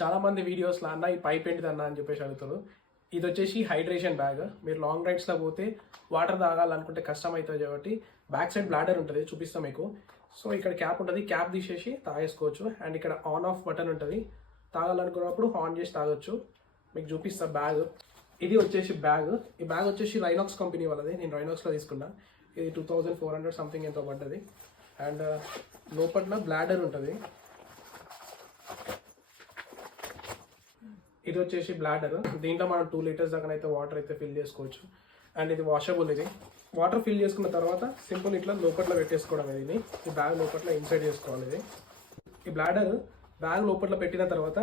చాలామంది వీడియోస్లో అన్న ఈ పైప్ ఏంటిది అన్న అని చెప్పేసి అడుగుతారు. ఇది వచ్చేసి హైడ్రేషన్ బ్యాగ్. మీరు లాంగ్ రైడ్స్లో పోతే వాటర్ తాగాలనుకుంటే కష్టం అవుతుంది కాబట్టి బ్యాక్ సైడ్ బ్లాడర్ ఉంటుంది, చూపిస్తాం మీకు. సో ఇక్కడ క్యాప్ ఉంటుంది, క్యాప్ తీసేసి తాగేసుకోవచ్చు. అండ్ ఇక్కడ ఆన్ ఆఫ్ బటన్ ఉంటుంది, తాగాలనుకున్నప్పుడు ఆన్ చేసి తాగొచ్చు. మీకు చూపిస్తా బ్యాగ్. ఇది వచ్చేసి బ్యాగ్. ఈ బ్యాగ్ వచ్చేసి రైనాక్స్ కంపెనీ వాళ్ళది, నేను రైనాక్స్లో తీసుకున్నా. ఇది 2400 సంథింగ్ ఎంతో పడ్డది. అండ్ లోపల బ్లాడర్ ఉంటుంది. ఇది వచ్చేసి బ్లాడర్. దీంట్లో మనం 2 లీటర్స్ దాకా అయితే వాటర్ అయితే ఫిల్ చేసుకోవచ్చు. అండ్ ఇది వాషబుల్. ఇది వాటర్ ఫిల్ చేసుకున్న తర్వాత సింపుల్ ఇట్లా లోపల పెట్టేసుకోవడం. ఇది ఈ బ్యాగ్ లోపల ఇన్సైడ్ చేసుకోవాలి. ఇది ఈ బ్లాడర్ బ్యాగ్ లోపల పెట్టిన తర్వాత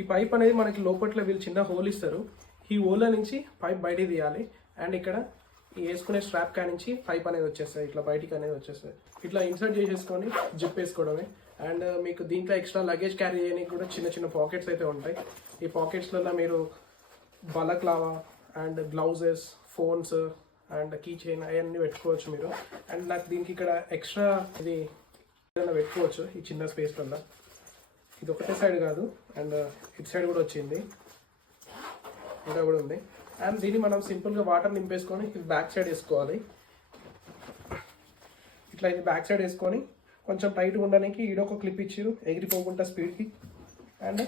ఈ పైప్ అనేది మనకి లోపల వీళ్ళు చిన్న హోల్ ఇస్తారు. ఈ హోల్ నుంచి పైప్ బయటికి తీయాలి. అండ్ ఇక్కడ ఈ వేసుకునే స్ట్రాప్ కా నుంచి పైప్ అనేది వచ్చేస్తుంది, ఇట్లా బయటికి అనేది వచ్చేస్తుంది. ఇట్లా ఇన్సర్ట్ చేసేసుకొని జిప్ వేసుకోవడమే. అండ్ మీకు దీంట్లో ఎక్స్ట్రా లగేజ్ క్యారీ చేయడానికి కూడా చిన్న చిన్న పాకెట్స్ అయితే ఉంటాయి. ఈ పాకెట్స్లలో మీరు balaclava and gloves, phones and key chain అవన్నీ పెట్టుకోవచ్చు మీరు. అండ్ నాకు దీనికి ఇక్కడ ఎక్స్ట్రా ఇది ఏదైనా పెట్టుకోవచ్చు ఈ చిన్న స్పేస్లలో. ఇది ఒకటే సైడ్ కాదు, అండ్ ఇటు సైడ్ కూడా వచ్చింది, ఇంకా కూడా ఉంది. అండ్ దీన్ని మనం సింపుల్గా వాటర్ నింపేసుకొని ఇది బ్యాక్ సైడ్ వేసుకోవాలి. ఇట్లా ఇది బ్యాక్ సైడ్ వేసుకొని కొంచెం టైట్గా ఉండడానికి ఈడొక క్లిప్ ఇచ్చారు ఎగిరిపోకుండా స్పీడ్కి. అండ్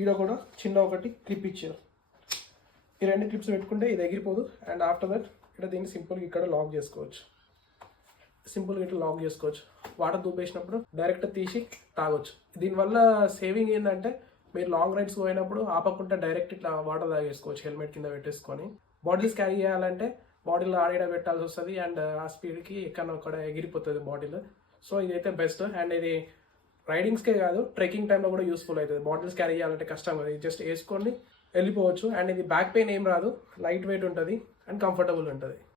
ఈడో కూడా చిన్న ఒకటి క్లిప్ ఇచ్చారు. ఈ 2 క్లిప్స్ పెట్టుకుంటే ఇది ఎగిరిపోదు. అండ్ ఆఫ్టర్ దట్ ఇక్కడ దీన్ని సింపుల్గా ఇక్కడ లాక్ చేసుకోవచ్చు. సింపుల్గా ఇట్లా లాక్ చేసుకోవచ్చు. వాటర్ దూపేసినప్పుడు డైరెక్ట్ తీసి తాగొచ్చు. దీనివల్ల సేవింగ్ ఏంటంటే మీరు లాంగ్ రైడ్స్ పోయినప్పుడు ఆపకుండా డైరెక్ట్ ఇట్లా వాటర్ తాగేసుకోవచ్చు హెల్మెట్ కింద పెట్టేసుకొని. బాటిల్స్ క్యారీ చేయాలంటే బాటిల్ ఆడేడ పెట్టాల్సి వస్తుంది. అండ్ ఆ స్పీడ్కి ఎక్కడ ఎగిరిపోతుంది బాటిల్. సో ఇదైతే బెస్ట్. అండ్ ఇది రైడింగ్స్కే కాదు, ట్రెక్కింగ్ టైంలో కూడా యూస్ఫుల్ అవుతుంది. బాటిల్స్ క్యారీ చేయాలంటే కష్టం, అది జస్ట్ వేసుకొని వెళ్ళిపోవచ్చు. అండ్ ఇది బ్యాక్ పెయిన్ ఏం రాదు, లైట్ వెయిట్ ఉంటుంది అండ్ కంఫర్టబుల్ ఉంటుంది.